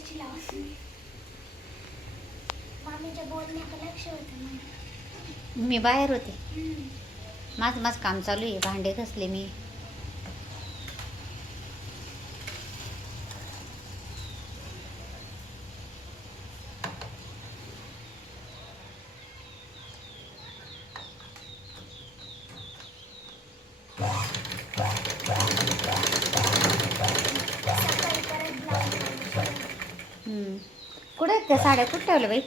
कशी लावत मामीच्या बोलण्याकडे लक्ष होतं माझं. मी बाहेर होते. माझं माझं काम चालू आहे भांडे घसले मी सकाळी परत ब्लाऊज हम्म. कुठे आहेत त्या साड्या? कुठे ठेवल्या बाई?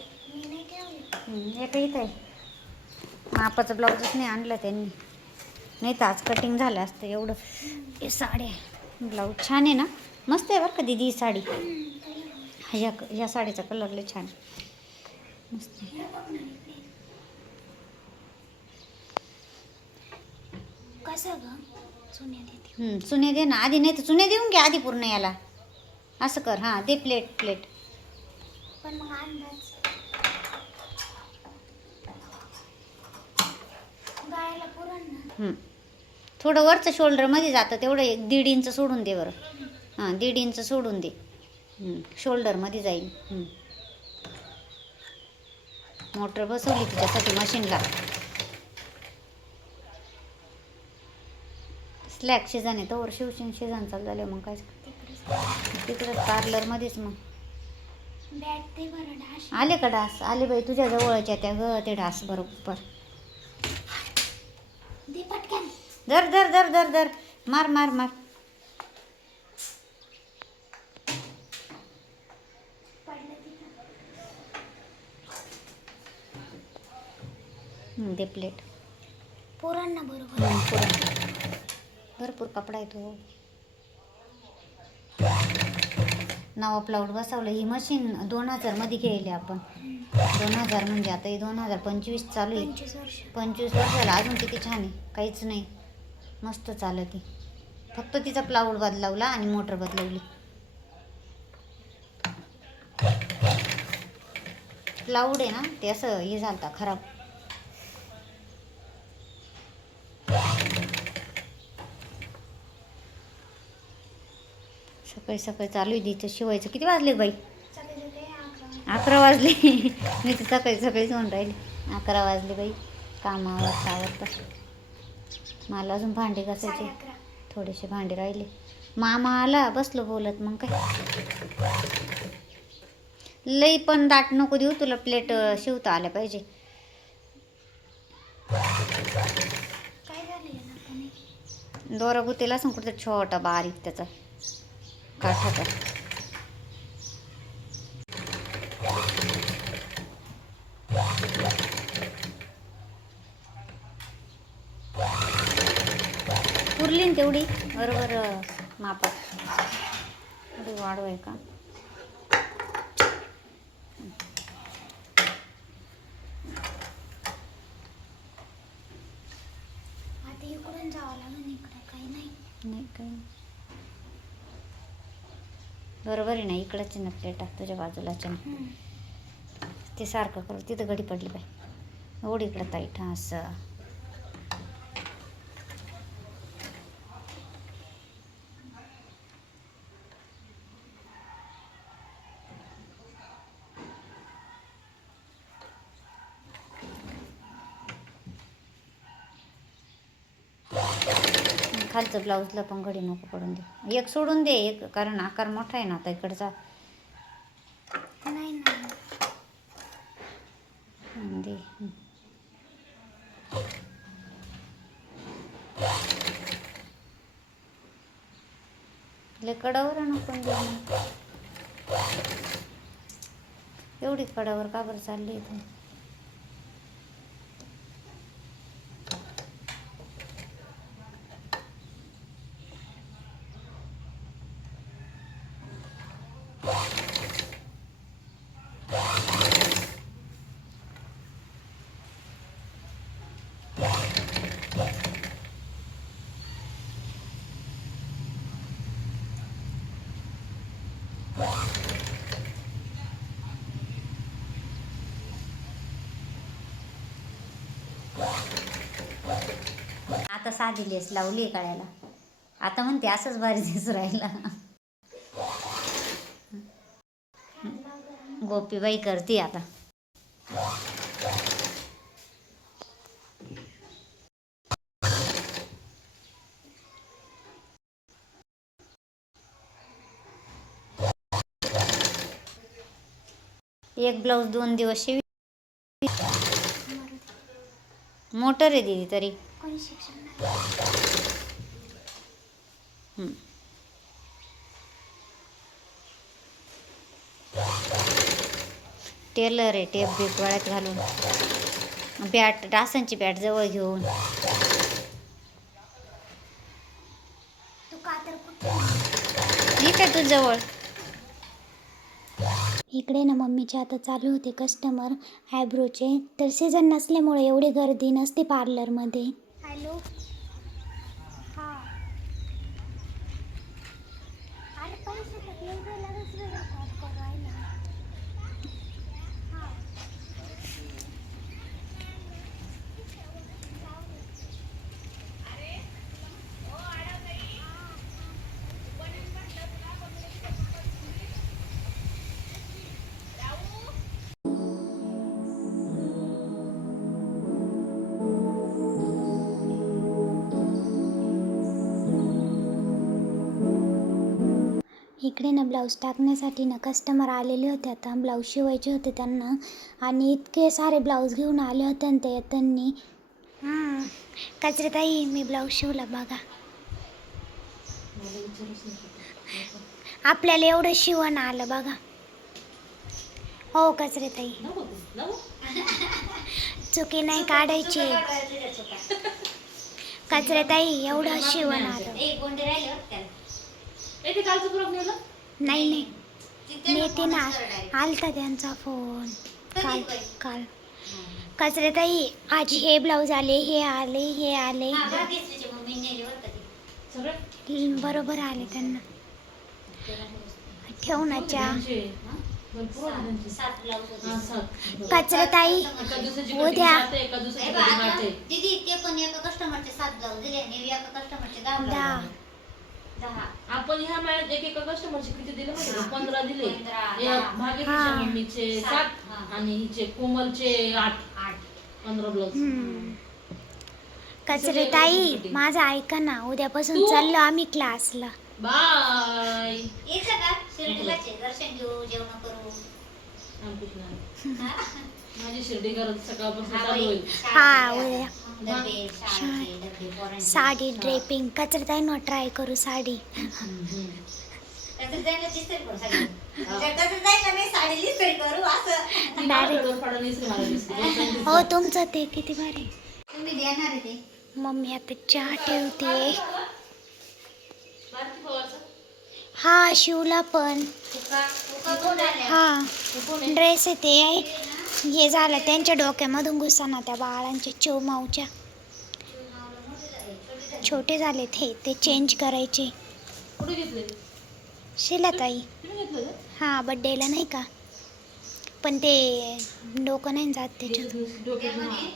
एका इथं आहे. मापाचं ब्लाऊजच नाही आणलं त्यांनी. नाही तर आज कटिंग झालं असतं एवढं. हे साड्या ब्लाऊज छान आहे ना? मस्त आहे बरं का दिदी ही साडी. ह्या ह्या साडीचा कलर लय छान आहे. मस्त आहे. कसं चुने दे ना. आधी नाही तर चुने देऊन घे आधी पूर्ण याला. असं कर. हां दे प्लेट प्लेट पण मग अंदाज. गायला पुरण ना. थोडं वरचं शोल्डरमध्ये जातं तेवढं एक दीड इंच सोडून दे बरं. हां दीड इंच सोडून दे. हम्म, शोल्डरमध्ये जाईल. हम्म. मोटर बसवली तिच्यासाठी मशीनला स्लॅक शिजन आहे तर शिवशन शिजन चालू झालं मग काय? तिकडेच. तिकडं पार्लरमध्येच मग. आले का डास? आले बाई तुझ्या जवळच्या त्या ग ते डास बरोबर. दे पटकन. धर धर धर धर धर. मार मार मार. दे प्लेट पुरण ना बरोबर. भरपूर कपडा आहे तो नवा प्लाऊड बसवलं. ही मशीन दोन हजारमध्ये घ्यायली आपण. दोन हजार म्हणजे आता ही दोन हजार पंचवीस चालू आहे. पंचवीस वर्ष. पंचवीस वर्षाला अजून किती छान आहे. काहीच नाही. मस्त चालत ती फक्त तिचा प्लाऊड बदलावला आणि मोटर बदलवली. प्लाऊड आहे ना? ते असं हे झालं खराब. सकाळी सकाळी चालू आहे तिचं शिवायचं. किती वाजले बाई? अकरा वाजले. मी तर सकाळी सकाळीच म्हणून राहिले. अकरा वाजले बाई. कामावर सावरता मला अजून भांडे घासायचे. थोडेसे भांडे राहिले. मामा आला बसलो बोलत. मग काय? लई पण दाट नको देऊ तुला प्लेट शिवता आल्या पाहिजे. दोरा गुतेला असं कुठं छोटा बारीक त्याचा. काठाचा पुरली ना तेवढी. बरोबर मापात. थोडी वाढू आहे का? जावं लागेल इकडे काही नाही. नाही काय बरोबर आहे ना इकडंच ना प्लेटा तुझ्या बाजूलाच आहे ना हम्म. ते सारखं कर तिथं घडी पडली बाई. एवढी इकडं ताईट हां असं. खालचं ब्लाऊजला पण घडी नको पडून दे. एक सोडून दे एक कारण आकार मोठा आहे ना आता इकडचा. नाही ना दे. कडावर पण. एवढी कडावर का बरं चालली इथून आता साधी लेस लावली काळ्याला आता म्हणते असंच भारी दिसू राहिला. गोपीबाई करते आता. एक ब्लाऊज दोन दिवस शिवी मोटर आहे दिदी तरी. टेलर आहे टेप बीप गळ्यात घालून. बॅट डासांची बॅट जवळ घेऊन. तू का तर कुठे? मी काय तू जवळ? इकडे ना मम्मीचे आता चालू होते कस्टमर आयब्रोचे. तर सीझन नसल्यामुळे एवढी गर्दी नसते पार्लरमध्ये इकडे ना ब्लाऊज टाकण्यासाठी ना कस्टमर आलेले होते आता. ब्लाऊज शिवायचे होते त्यांना. आणि इतके सारे ब्लाऊज घेऊन आले होते ना ते त्यांनी. कचरेताई मी ब्लाऊज शिवला बघा. आपल्याला एवढं शिवण आलं बघा. हो कचरेताई. चुकी नाही काढायची. कचरेताई एवढं शिवण आलं. नाही नाही. नेते ना आलता त्यांचा फोन काल काल. कचरेताई आज हे ब्लाऊज आले हे आले हे आले. बरोबर आले त्यांना. ठेवण्याच्या कचरेताई उद्या. दीदी ते पण एका कस्टमरचे सात ब्लाऊज दिले आणि एका कस्टमरचे दहा दहा. ब्लाऊज दहा आपण ह्या महिन्यात एक एका कस्टमरचे किती दिले माहिती का? हा. पंधरा दिले पंधरा, एक दहा. भाग्यश्रीच्या हा. मम्मीचे सात. सात हा. आणि हिचे कोमलचे आठ आठ पंधरा ब्लाऊज हम्म. कचरेताई माझं ऐका ना उद्यापासून तू- चाललो आम्ही क्लासला बाय यायचं का शिर्डीलाच आहे. दर्शन घेऊ जेवण करू? माझी शिर्डी घरात सकाळपासून हा, चालू बाई. होईल हा, शाळेचे उद्या. डबे शाळेचे डबे पोरांचे. साडी ड्रेपिंग कचरेताईनं ट्राय करू साडी हम्म. कसं जायला इस्त्री करू सगळी. जर कसं जायला नाही साडी करू असं. हो तुमचं ते किती भारी तुम्ही देणार आहे ते मम्मी आता चहा ठेवते? हा शिवला पण तुका तुका कोण आल्या? हा? ड्रेस आहे ते हे झालं त्यांच्या डोक्यामधून घुसाना त्या बाळांच्या चोमाऊच्या छोटे झाले ते ते चेंज करायचे. शिलाताई? हा बड्डेला नाही का? पण ते डोकं नाही जात त्याच्यात. हा.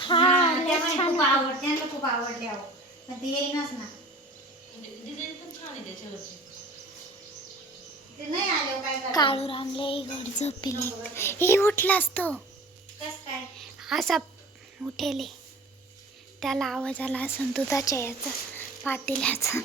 हा हा, खूप आवड काळू रामले घड झोपिले. हे उठलाच तो. असा उठेले. त्याला आवाज आला असं दुधाच्या याचा पातेल्याचा.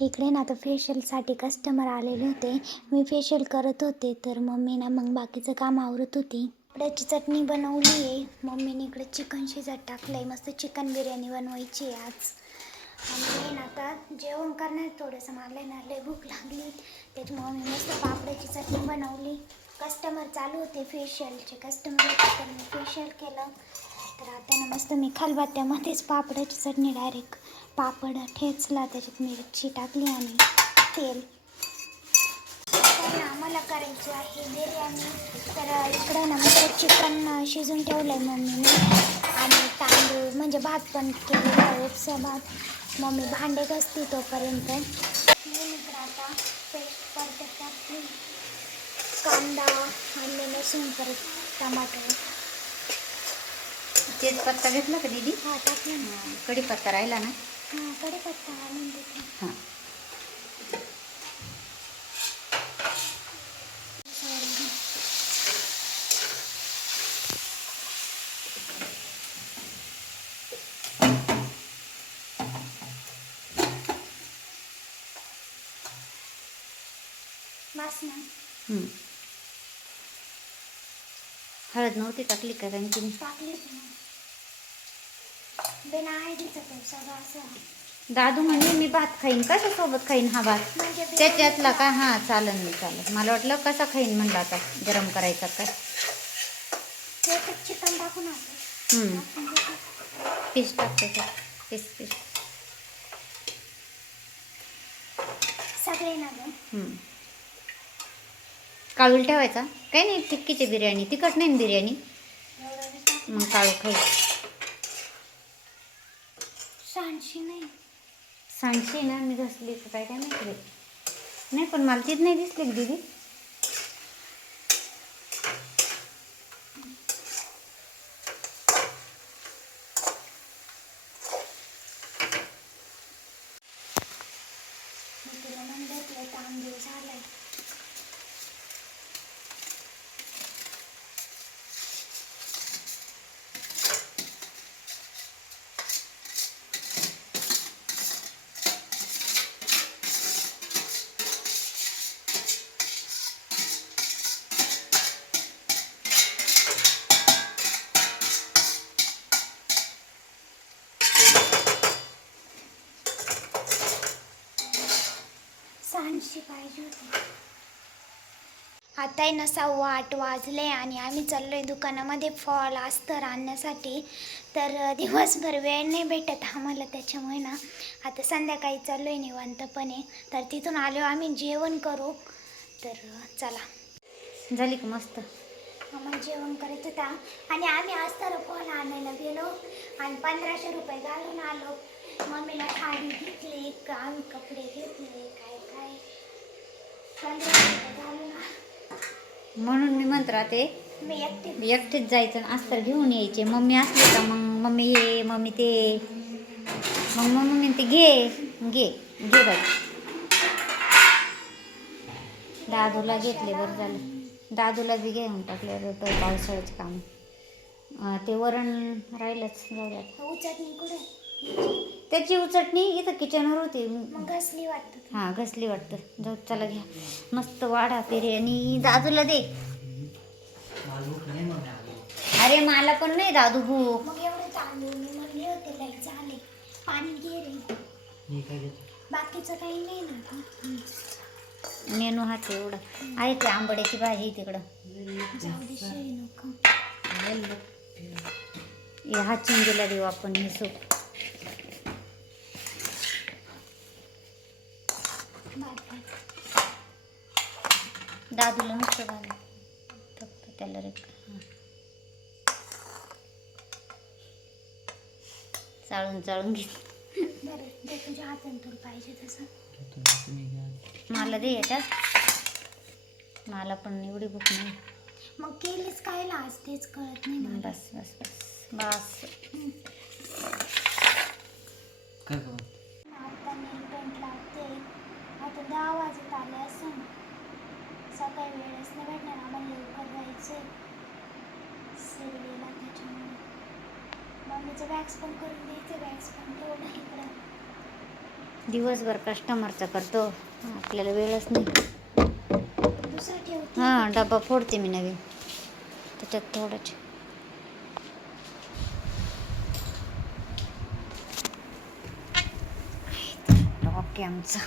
इकडे ना आता फेशियलसाठी कस्टमर आलेले होते. मी फेशियल करत होते तर मम्मीना मग बाकीचं काम आवरत होती. त्याची चटणी बनवली आहे. मम्मीने इकडे चिकन शिजत टाकलं आहे मस्त चिकन बिर्याणी बनवायची आहे आज. आणि आता जेवण करणार थोडंसं. मला ना लय भूक लागली. त्याच्यामुळे मी मस्त पापडाची चटणी बनवली. कस्टमर चालू होते फेशियलचे कस्टमर होते तर मी फेशियल केलं. तर आता ना मस्त मी खलबत्त्यामध्येच पापडाची चटणी डायरेक्ट पापड ठेचला. त्याच्यात मिरची टाकली आणि तेल. आम्हाला करायची आहे बिर्याणी. तर इकडे ना मस्त चिकन शिजून ठेवलं आहे मम्मीने. आणि तांदूळ म्हणजे भात पण केलेला आहे उपसा भात. मम्मी भांडे घसती तोपर्यंत. मी इकडे आता पेस्ट परत टाकली कांदा आणि लसूण परत टमाटर. तेच पत्ता घेतला का दीदी? हा टाकलं ना. कढीपत्ता राहिला ना? हा कढीपत्ता आणून देते. हां. हम्म. हळद नव्हती टाकली का कारण की टाकली होती ना. बिना आयडीचा तो सगळं असं. दादू म्हणजे मी भात खाईन. कशा सोबत खाईन हा भात? म्हणजे बिना त्याच्यातला का? हां चालन मी चालन. मला वाटलं कसा खाईन म्हणलं आता गरम करायचा काय चिकन टाकून हम्म. पीस टाकते पीस पीस. सगळे ना गं. हम्म. काळूल ठेवायचा काही नाही टिक्कीची बिर्याणी तिखट नाही बिर्याणी. मग काळू खाऊ सांडशी नाही सांगशी ना मी घसली काय काय माहिती. नाही पण मला तीच नाही दिसली दीदी मी तुला म्हणलं तांदूळ झालाय सांडशी पाहिजे होती आता आहे ना सव्वा आठ वाजले आणि आम्ही चाललो आहे दुकानामध्ये फॉल अस्तर आणण्यासाठी. तर दिवसभर वेळ नाही भेटत आम्हाला त्याच्यामुळे ना. आता संध्याकाळी चाललो आहे निवांतपणे. तर तिथून आलो आम्ही जेवण करू. तर चला. झाली का मस्त? आम्हाला जेवण करायचं होता. आणि आम्ही अस्तर फॉल आणायला गेलो आणि पंधराशे रुपये घालून आलो. मम्मीला साडी घेतली आम्ही कपडे घेतले काय काय पंधराशे रुपये घालून आलो. म्हणून मी म्हणत राहते एकटेच. जायचं अस्तर घेऊन यायचे. मम्मी असली का मग मम्मी हे मम्मी ते. मग मम्मी म्हणते घे घे घे बाई. दादूला घेतले बरं झालं. दादूला बी घेऊन टाकले तो पावसाळ्याचे काम. ते वरण राहिलंच जाऊ त्याची उचटणी इथं किचनवर होती. मग घसली वाटत हां घसली वाटतं. जाऊ चला घ्या. मस्त वाढा बिर्याणी दादूला दे. अरे मला पण नाही दादू भूक मग एवढे तांदूळ मी म्हणले होते लई झाले. पाणी घे रे. बाकीचं काही नाही ना गं. मेनू हाच एवढा. आहे ते आंबड्याची भाजी आहे तिकडं हे हा चिंगीला देऊ आपण हे सूप. फक्त त्याला रे. चाळून चाळून घे. तुझ्या हाताने पाहिजे तसं. मला दे याच्यात. मला पण एवढी भूक नाही. मग केलीच काय आज तेच कळत नाही बस बस बस. बस आता नेल पेंट लावते आता दहा वाजत आले असं सकाळी वेळच नाही भेटणार आम्हाला लवकर जायचं शिर्डीला त्याच्यामुळे. मम्मीचं वॅक्स पण करून द्यायचं वॅक्स पण ठेवलं इकडं. दिवसभर कस्टमरचा करतो. आपल्याला वेळच नाही. दुसरं ठेवते. हां डबा फोडते मी नवीन. त्याच्यात थोडंच ओके आमचा.